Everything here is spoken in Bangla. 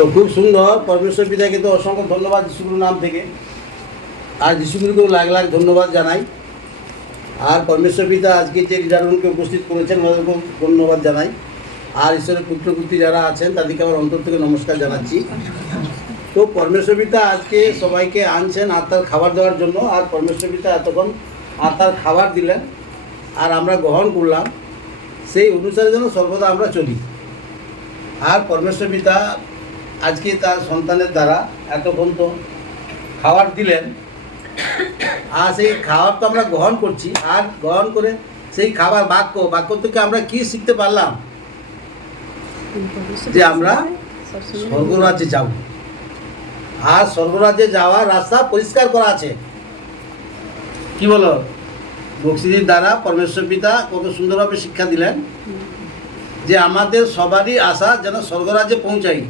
তো খুব সুন্দর। পরমেশ্বর পিতাকে তো অসংখ্য ধন্যবাদ যিশুগুরুর নাম থেকে, আর যিশুগুরুকেও লাখ লাখ ধন্যবাদ জানাই। আর পরমেশ্বর পিতা আজকে যে লিডারগণকে উপস্থিত করেছেন ওনাদেরকেও ধন্যবাদ জানাই। আর ঈশ্বরের পুত্রপুত্রী যারা আছেন তাদেরকে আমার অন্তর থেকে নমস্কার জানাচ্ছি। তো পরমেশ্বর পিতা আজকে সবাইকে আনছেন আত্মার খাবার দেওয়ার জন্য, আর পরমেশ্বর পিতা এতক্ষণ আত্মার খাবার দিলেন আর আমরা গ্রহণ করলাম, সেই অনুসারে যেন সর্বদা আমরা চলি। আর পরমেশ্বর পিতা আজকে তার সন্তানের দ্বারা এতক্ষণ তো খাবার দিলেন, আর সেই খাবার তো আমরা গ্রহণ করছি। আর গ্রহণ করে সেই খাবার বাক্য থেকে আমরা কি শিখতে পারলাম? যে আমরা স্বর্গরাজ্যে যাব, আর স্বর্গরাজ্যে যাওয়ার রাস্তা পরিষ্কার করা আছে। কি বলো? বক্সিদির দ্বারা পরমেশ্বর পিতা কত সুন্দরভাবে শিক্ষা দিলেন যে আমাদের সবারই আশা যেন স্বর্গরাজ্যে পৌঁছাই।